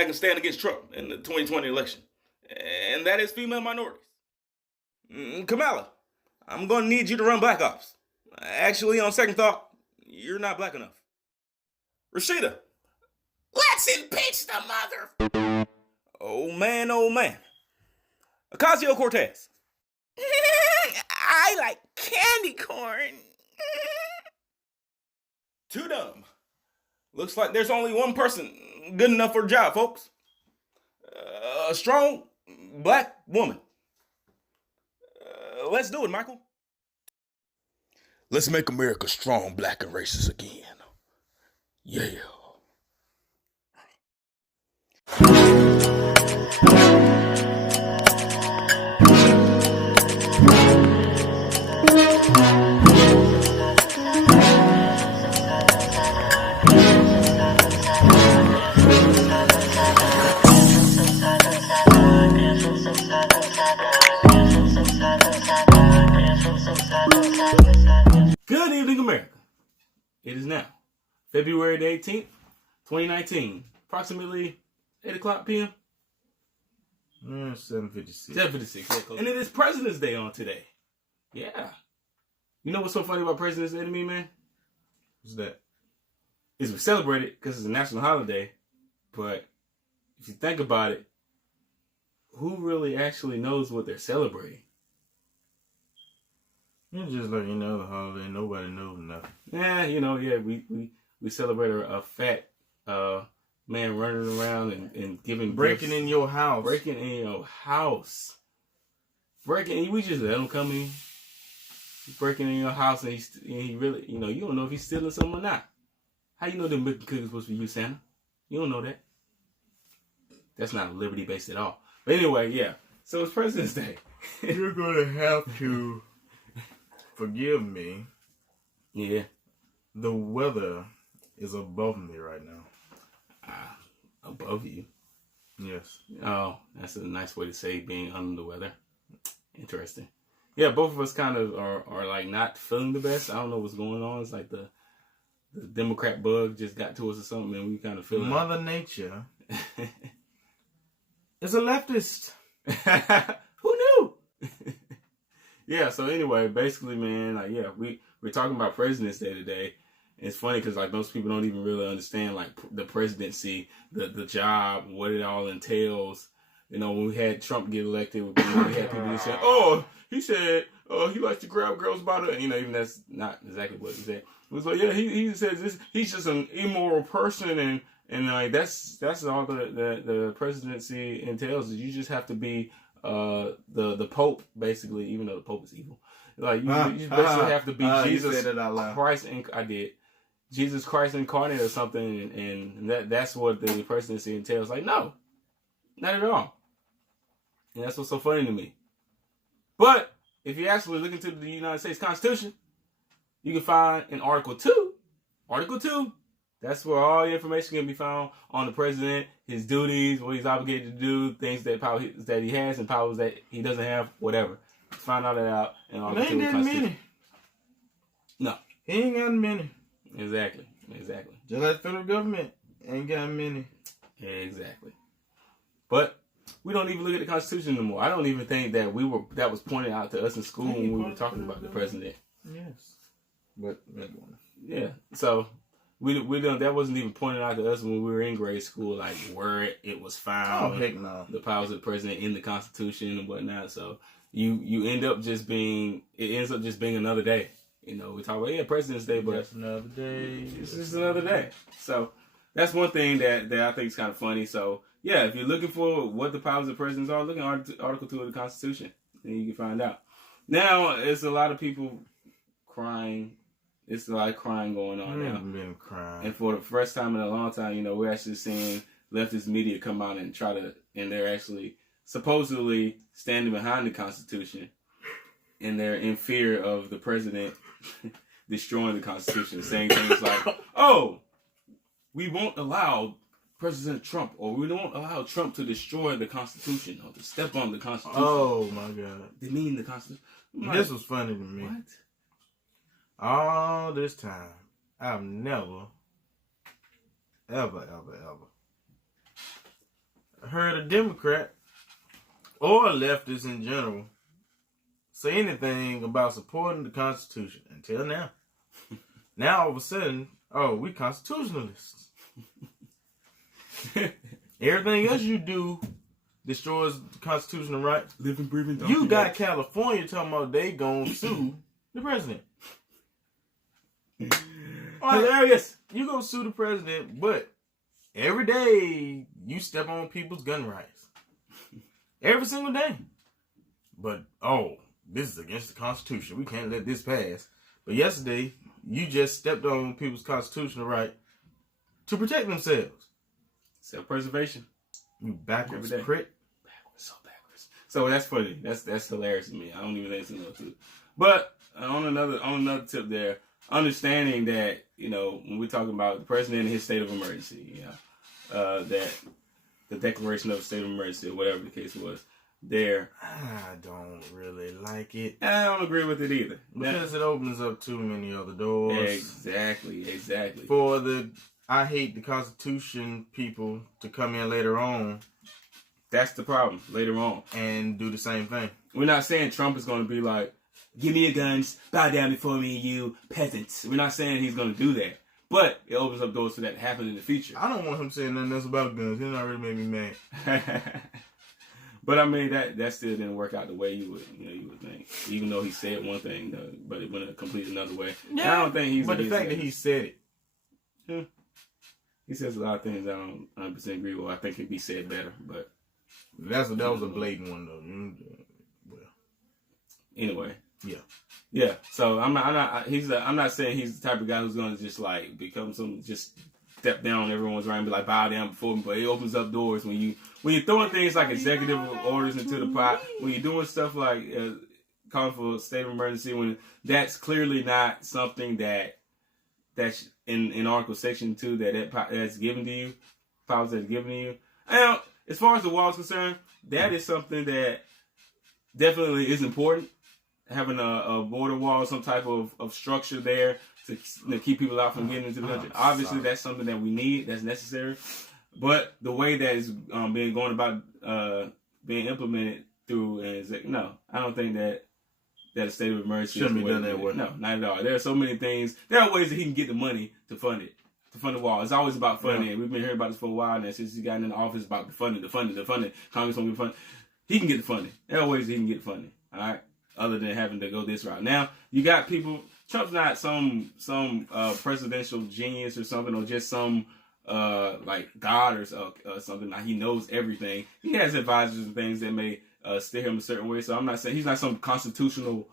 that can stand against Trump in the 2020 election, and that is female minorities. Kamala, I'm going to need you to run Black Ops. Actually, on second thought, you're not black enough. Rashida, let's impeach the mother. Oh man, oh man. Ocasio-Cortez. I like candy corn. Too dumb. Looks like there's only one person good enough for the job, folks. A strong black woman. Let's do it, Michael. Let's make America strong, black, and racist again. Yeah. Good evening, America. It is now February the 18th, 2019, approximately 8 o'clock p.m. 7:56. 7:56. And it is President's Day on today. Yeah. You know what's so funny about President's Day to me, man? What's that? Is we celebrate it because it's a national holiday, but if you think about it, who really actually knows what they're celebrating? It's just like any other holiday. Nobody knows nothing. We celebrate a fat man running around and giving breaking gifts. in your house. Breaking in your house. We just let him come in. He's breaking in your house and he really, you don't know if he's stealing something or not. How you know them cookies supposed to be you, Santa? You don't know that. That's not liberty based at all. But anyway, yeah. So it's President's Day. You're gonna have to forgive me. Yeah. The weather is above me right now. Above you? Yes. Oh, that's a nice way to say being under the weather. Interesting. Yeah, both of us kind of are like not feeling the best. I don't know what's going on. It's like the Democrat bug just got to us or something, and we kind of feel Mother Nature is a leftist. Who knew? Yeah, so anyway, basically, man, we're talking about President's Day today. It's funny because like most people don't even really understand like the presidency, the job, what it all entails. When we had Trump get elected, we had people who said, he said he likes to grab girls by the, even that's not exactly what he said. It was like, yeah, he says this, he's just an immoral person, and like that's all the presidency entails. Is you just have to be the Pope, basically, even though the Pope is evil. Like you basically have to be Jesus Christ. I did. Jesus Christ incarnate or something, and that's what the presidency entails. Like, no, not at all. And that's what's so funny to me. But if you actually look into the United States Constitution, you can find in Article 2, that's where all the information can be found on the president, his duties, what he's obligated to do, things that he has and powers that he doesn't have, whatever. Find all that out in Article 2 of the Constitution. Many. No. He ain't got many. Exactly. Just like federal government ain't got many. Exactly. But we don't even look at the Constitution anymore. I don't even think that that was pointed out to us in school when we were talking about the president. Yes. But yeah. So we don't. That wasn't even pointed out to us when we were in grade school, like where it was found. Oh heck no. The powers of the president in the Constitution and whatnot. So you end up just being. It ends up just being another day. We talk about President's Day, but it's another day. It's just another day. So that's one thing that I think is kind of funny. So yeah, if you're looking for what the powers of presidents are, look at Article 2 of the Constitution, and you can find out. Now, it's a lot of people crying. It's a lot of crying going on now. Been crying. And for the first time in a long time, we're actually seeing leftist media come out and and they're actually supposedly standing behind the Constitution, and they're in fear of the president destroying the Constitution, saying things like, we won't allow President Trump, or we don't allow Trump to destroy the Constitution or to step on the Constitution. Oh my God! They mean the Constitution. This was funny to me. What? All this time, I've never, ever heard a Democrat or a leftist in general say anything about supporting the Constitution until now. Now, all of a sudden, oh, we constitutionalists. Everything else you do destroys the constitutional rights. Living, breathing. You got California talking about they gonna sue the president. Hilarious. You gonna sue the president, but every day you step on people's gun rights. Every single day. But, oh, this is against the Constitution. We can't let this pass. But yesterday, you just stepped on people's constitutional right to protect themselves. Self-preservation. You backwards prick. Backwards. So that's funny. That's hilarious to me. I don't even think it's enough to. But on another tip there, understanding that, when we're talking about the president and his state of emergency, that the declaration of a state of emergency or whatever the case was, there. I don't really like it. I don't agree with it either. Because it opens up too many other doors. Exactly. For the I hate the Constitution people to come in later on. That's the problem, later on. And do the same thing. We're not saying Trump is going to be like, give me your guns, bow down before me, you peasants. We're not saying he's going to do that. But it opens up doors for that to happen in the future. I don't want him saying nothing else about guns. He's not really making me mad. But I mean, that still didn't work out the way you would think. Even though he said one thing, but it went a completely another way. Yeah. And I don't think he's. But the fact that he said it. Yeah. He says a lot of things I don't 100% agree with. I think it'd be said better, but. That was a blatant one, though. Well. Anyway. Yeah. Yeah. So I'm not saying he's the type of guy who's going to just like become just step down on everyone's right and be like bow down before me. But it opens up doors when you're throwing things like executive orders into the pot, when you're doing stuff like calling for a state of emergency, when that's clearly not something that's in Article Section 2 that's given to you, powers that's given to you. Now, as far as the wall is concerned, that is something that definitely is important. Having a border wall, some type of structure there to keep people out from getting into the country. Obviously, that's something that we need, that's necessary. But the way that is being going about being implemented through, no, I don't think that a state of emergency shouldn't be done that way. No, not at all. There are so many things. There are ways that he can get the money to fund it. To fund the wall. It's always about funding. Yeah. We've been hearing about this for a while now since he got in the office about the funding. Congress won't get funding. He can get the funding. There are ways he can get funding. All right. Other than having to go this route. Now, you got people, Trump's not some presidential genius or something, or just some like God or something. Like he knows everything. He has advisors and things that may steer him a certain way. So I'm not saying he's not some constitutional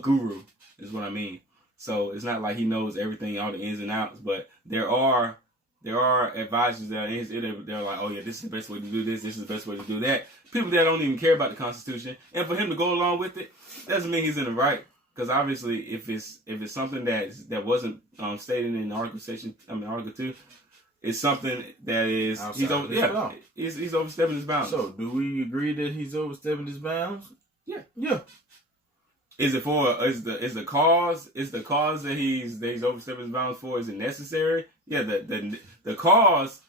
guru, is what I mean. So it's not like he knows everything, all the ins and outs, but there are advisors that they're like, oh yeah, this is the best way to do this is the best way to do that. People that don't even care about the Constitution, and for him to go along with it doesn't mean he's in the right. Because obviously, if it's something that wasn't stated in Article 2, it's something that is he's overstepping his bounds. So, do we agree that he's overstepping his bounds? Yeah. Is it the cause that he's overstepping his bounds for? Is it necessary? Yeah, the cause,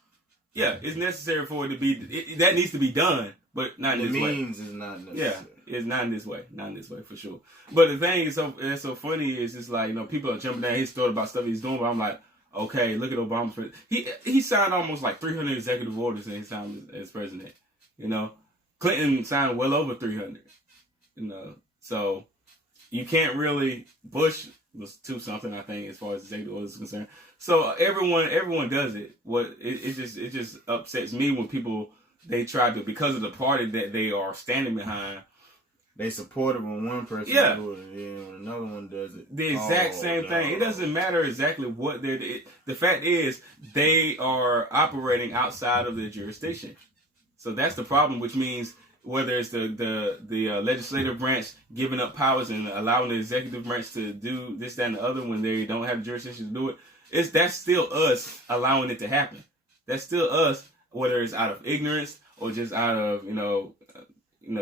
yeah, it's necessary for it to be. That needs to be done, but not in this way. The means is not necessary. Yeah, it's not in this way. Not in this way for sure. But the thing that's so funny is just like people are jumping down his throat about stuff he's doing, but I'm like, okay, look at Obama's. He signed almost like 300 executive orders in his time as president. Clinton signed well over 300. So. You can't really. Bush was 2-something, I think, as far as executive orders is concerned. So everyone does it. It just upsets me when people they try to, because of the party that they are standing behind. They support it when one person does it, and when another one does it. The exact same thing. It doesn't matter exactly what they're. The fact is they are operating outside of their jurisdiction. So that's the problem, which means. Whether it's the legislative branch giving up powers and allowing the executive branch to do this, that, and the other when they don't have the jurisdiction to do it, that's still us allowing it to happen. That's still us, whether it's out of ignorance or just out of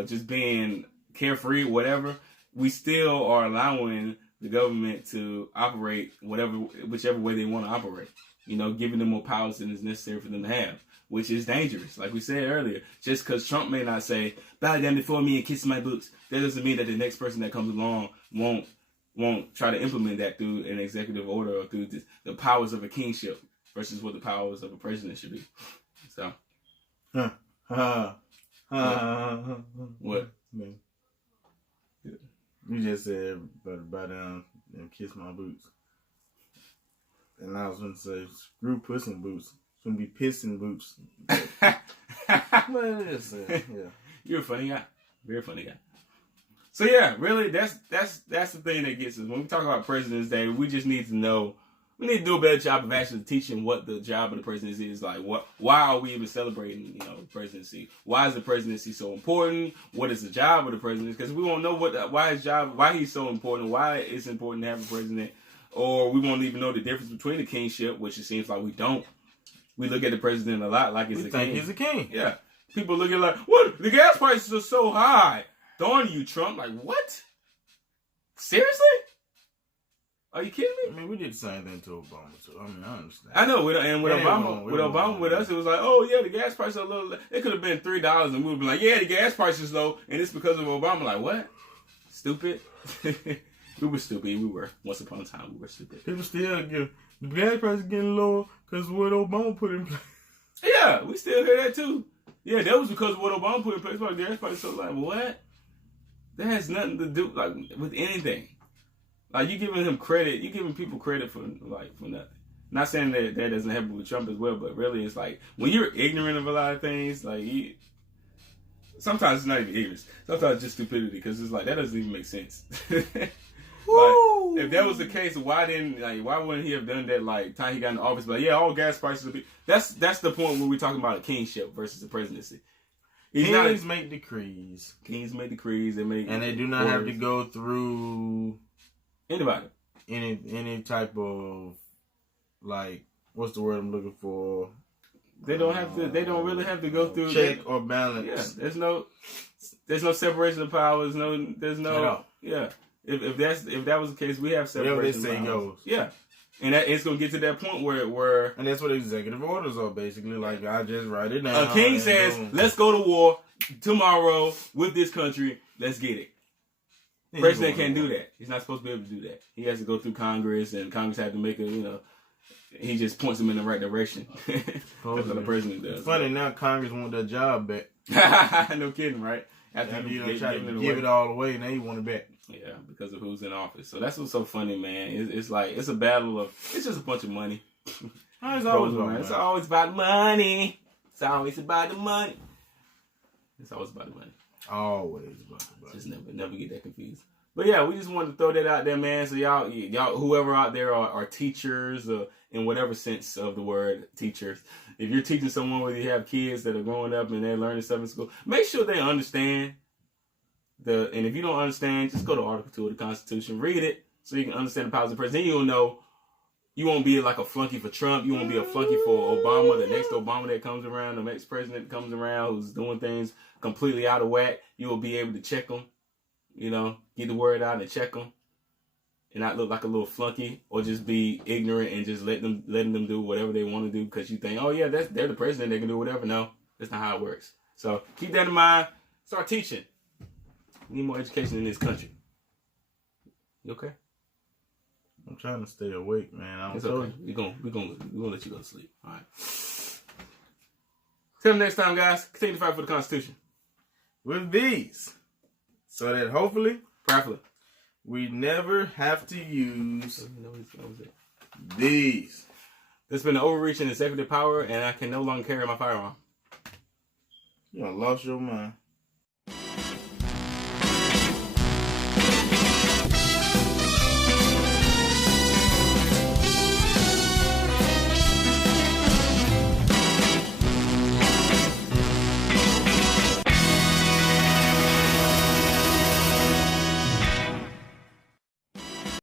just being carefree, whatever. We still are allowing the government to operate whichever way they want to operate. Giving them more powers than is necessary for them to have. which is dangerous. Like we said earlier, just because Trump may not say, bow down before me and kiss my boots, that doesn't mean that the next person that comes along won't try to implement that through an executive order or through the powers of a kingship versus what the powers of a president should be. So. What? You just said, better bow down and kiss my boots. And I was going to say, screw puss in boots. It's going to be piss in boots. Yeah. You're a funny guy. Very funny guy. So yeah, really, that's the thing that gets us. When we talk about President's Day, we just need to know. We need to do a better job of actually teaching what the job of the presidency is like. Why are we even celebrating, the presidency? Why is the presidency so important? What is the job of the president? Because we won't know why he's so important, why it's important to have a president, or we won't even know the difference between the kingship, which it seems like we don't. We look at the president a lot like he's a king. He's a king. Yeah. People look at it like, what? The gas prices are so high. Darn you, Trump. Like, what? Seriously? Are you kidding me? I mean, we did the same thing to Obama, too. I mean, I understand. I know. And with Obama with us, it was like, oh, yeah, the gas prices are a little... It could have been $3, and we would have been like, yeah, the gas prices low, and it's because of Obama. Like, what? Stupid? We were stupid. We were. Once upon a time, we were stupid. People still give... The gas prices getting lower because of what Obama put in place. Yeah, we still hear that, too. Yeah, that was because of what Obama put in place. Like, the gas prices so like, what? That has nothing to do, like, with anything. Like, you giving him credit, you giving people credit for nothing. Not saying that doesn't happen with Trump as well, but really it's like, when you're ignorant of a lot of things, like, sometimes it's not even ignorance. Sometimes it's just stupidity, because it's like, that doesn't even make sense. Like, if that was the case, why wouldn't he have done that, like, time he got in the office? But yeah, all gas prices will be, that's the point where we're talking about a kingship versus the presidency. Kings make decrees. Kings make decrees, and they do not have to go through... Anybody. Any type of, like, what's the word I'm looking for? They don't have to. They don't really have to go through check or balance. Yeah, there's no separation of powers. There's no. Yeah, if that was the case, we have separation. Whatever they say of powers. goes. Yeah, and it's gonna get to that point where and that's what executive orders are basically. Like, I just write it down. A king says, "Let's go to war tomorrow with this country. Let's get it." President can't do that. He's not supposed to be able to do that. He has to go through Congress, and Congress has to make he just points them in the right direction. That's what the president does. It's funny, now Congress want their job back. No kidding, right? After you try to give it all away, and they want it back. Yeah, because of who's in office. So that's what's so funny, man. It's like, it's a battle of, it's just a bunch of money. It's always about money. It's always about money. It's always about the money. It's always about the money. Always about the money. Just never get that confused. But yeah, we just wanted to throw that out there, man. So y'all, whoever out there are teachers, in whatever sense of the word teachers. If you're teaching someone, whether you have kids that are growing up and they're learning stuff in school, make sure they understand and if you don't understand, just go to Article 2 of the Constitution, read it so you can understand the powers of the president. Then you'll know. You won't be like a flunky for Trump. You won't be a flunky for Obama. The next Obama that comes around, the next president that comes around who's doing things completely out of whack, you will be able to check them, get the word out and check them, and not look like a little flunky or just be ignorant and just letting them do whatever they want to do because you think, oh yeah, they're the president, they can do whatever. No, that's not how it works. So keep that in mind. Start teaching. We need more education in this country. You okay? I'm trying to stay awake, man. It's okay. We're gonna let you go to sleep. All right. Till next time, guys. Continue to fight for the Constitution. With these. So that hopefully, prayerfully, we never have to use these. This has been an overreaching executive power, and I can no longer carry my firearm. You done lost your mind.